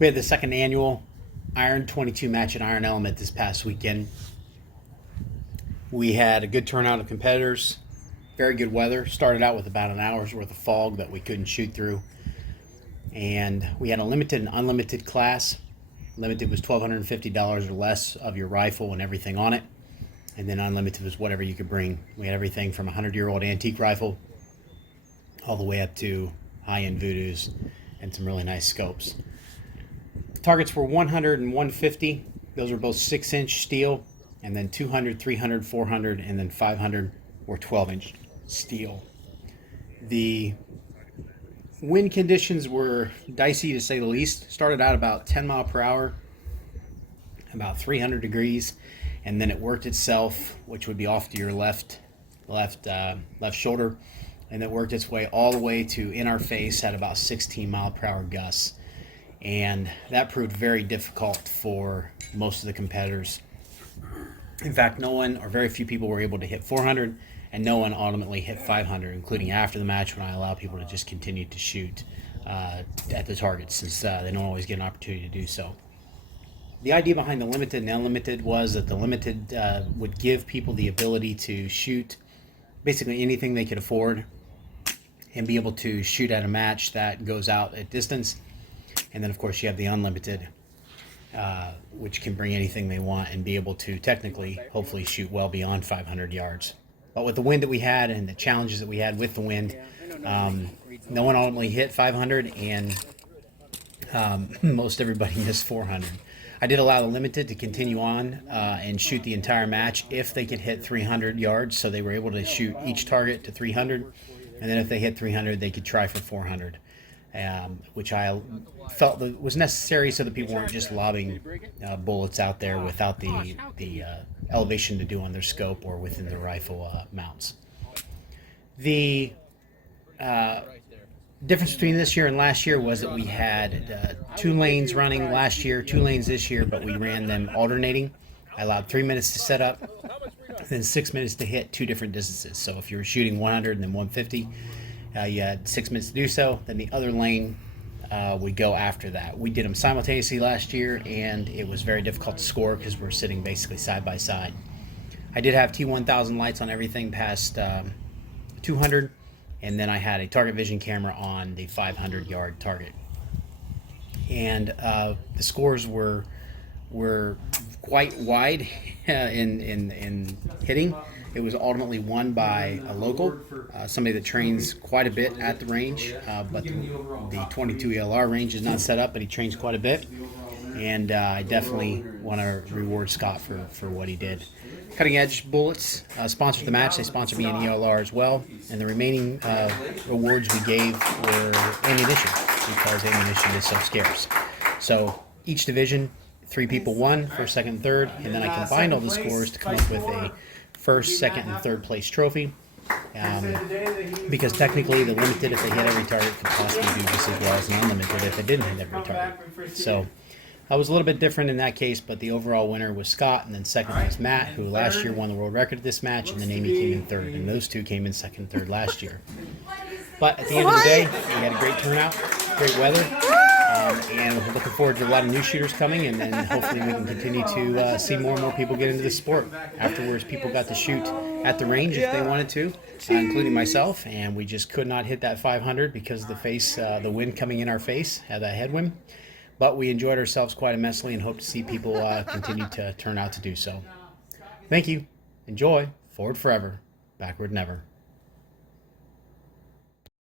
We had the second annual Iron 22 match at Iron Element this past weekend. We had a good turnout of competitors, very good weather. Started out with about an hour's worth of fog that we couldn't shoot through. And we had a limited and unlimited class. Limited was $1,250 or less of your rifle and everything on it. And then unlimited was whatever you could bring. We had everything from a 100-year-old antique rifle all the way up to high-end voodoos and some really nice scopes. Targets were 100 and 150. Those were both 6-inch steel, and then 200, 300, 400, and then 500 or 12-inch steel. The wind conditions were dicey to say the least. Started out about 10 mile per hour, about 300 degrees, and then it worked itself, which would be off to your left shoulder, and it worked its way all the way to in our face at about 16 mile per hour gusts. And that proved very difficult for most of the competitors. In fact, no one or very few people were able to hit 400, and no one ultimately hit 500, including after the match when I allow people to just continue to shoot at the targets, since they don't always get an opportunity to do so. The idea behind the limited and unlimited was that the limited would give people the ability to shoot basically anything they could afford and be able to shoot at a match that goes out at distance. And then, of course, you have the unlimited, which can bring anything they want and be able to technically, hopefully, shoot well beyond 500 yards. But with the wind that we had and the challenges that we had with the wind, no one ultimately hit 500, and most everybody missed 400. I did allow the limited to continue on and shoot the entire match if they could hit 300 yards, so they were able to shoot each target to 300, and then if they hit 300, they could try for 400. Which I felt that was necessary so that people weren't just lobbing bullets out there without the elevation to do on their scope or within their rifle mounts. The difference between this year and last year was that we had 2 lanes running last year, 2 lanes this year, but we ran them alternating. I allowed 3 minutes to set up, then 6 minutes to hit 2 different distances. So if you were shooting 100 and then 150, you had 6 minutes to do so. Then the other lane would go after that. We did them simultaneously last year, and it was very difficult to score because we're sitting basically side by side. I did have T1000 lights on everything past 200, and then I had a target vision camera on the 500-yard target. And the scores were quite wide in hitting. It was ultimately won by a local, somebody that trains quite a bit at the range, but the 22 ELR range is not set up, but he trains quite a bit. And I definitely want to reward Scott for what he did. Cutting Edge Bullets sponsored the match. They sponsored me in ELR as well. And the remaining awards we gave were ammunition, because ammunition is so scarce. So each division, 3 people won, first, second, third, and then I combined all the scores to come up with a first, second, and third place trophy, because technically the limited, if they hit every target, could possibly do just as well as an unlimited if it didn't hit every target. So I was a little bit different in that case, but the overall winner was Scott, and then second was Matt, who last year won the world record at this match, and then Amy came in third, and those two came in second and third last year. But at the end of the day, we had a great turnout, great weather, and we're looking forward to a lot of new shooters coming, and then hopefully we can continue to see more and more people get into the sport. Afterwards, people got to shoot at the range if they wanted to, including myself, and we just could not hit that 500 because of the wind coming in our face, had that headwind. But we enjoyed ourselves quite immensely and hope to see people continue to turn out to do so. Thank you. Enjoy. Forward forever. Backward never.